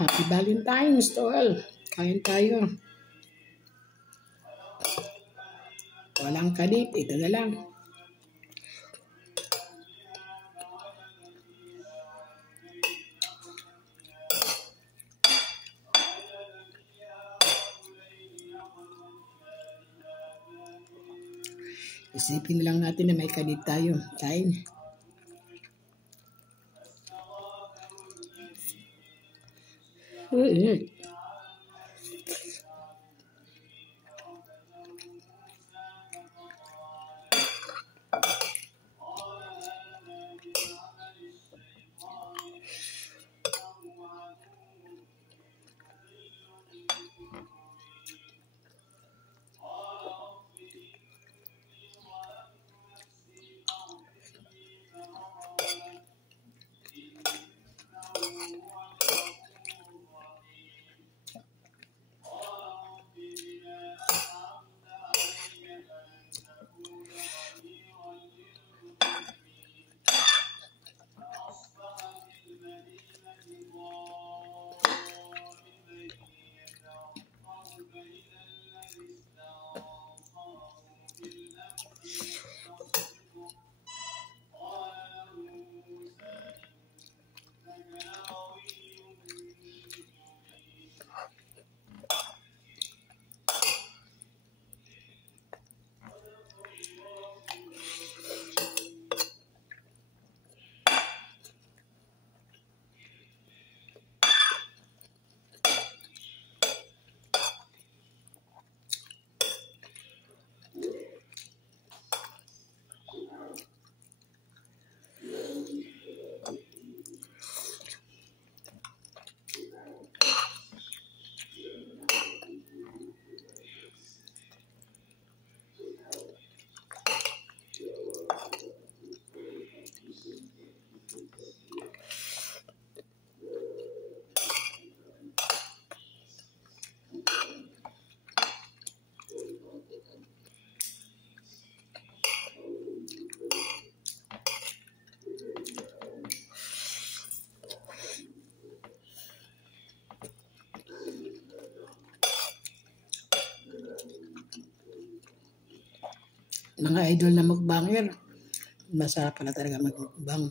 Happy Valentine's to all. Kain tayo. Walang kalit, ito na lang. Isipin na lang natin na may kalit tayo. Kain. Mga idol na mukbanger, masarap pala talaga magmukbang.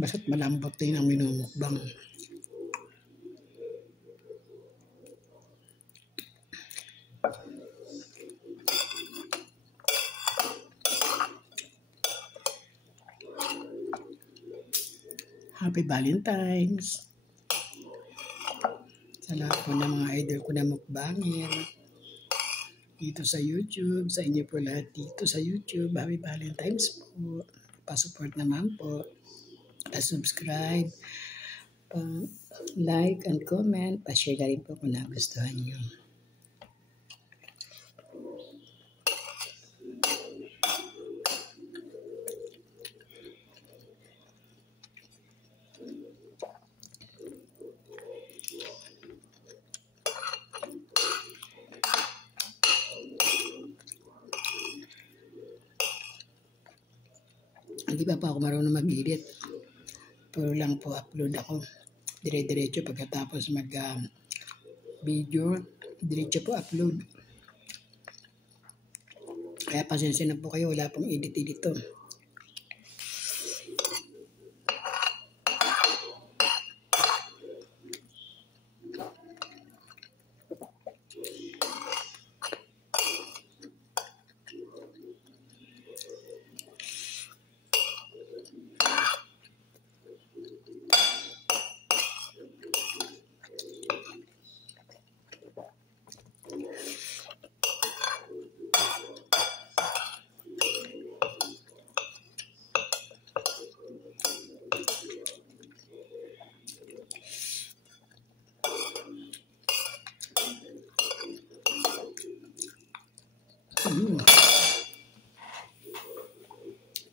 Basta't malambot din ang minumukbang. Happy Valentine's! Sa lahat po ng mga idol ko na mukbanger. Dito sa YouTube, sa inyo po lahat dito sa YouTube. Happy Valentine's po. Pa-support naman po. Pa-subscribe. Pa-like and comment. Pa-share na rin po kung nagustuhan nyo. Hindi pa ako marunong mag-edit. Puro lang po upload ako. Dire-diretso pagkatapos mag-video. Diretso po upload. Kaya pasensya na po kayo. Wala pong edit-edit to.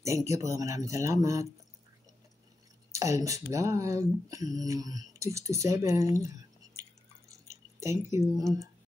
Thank you po. Maraming salamat. Alms Vlog 67. Thank you.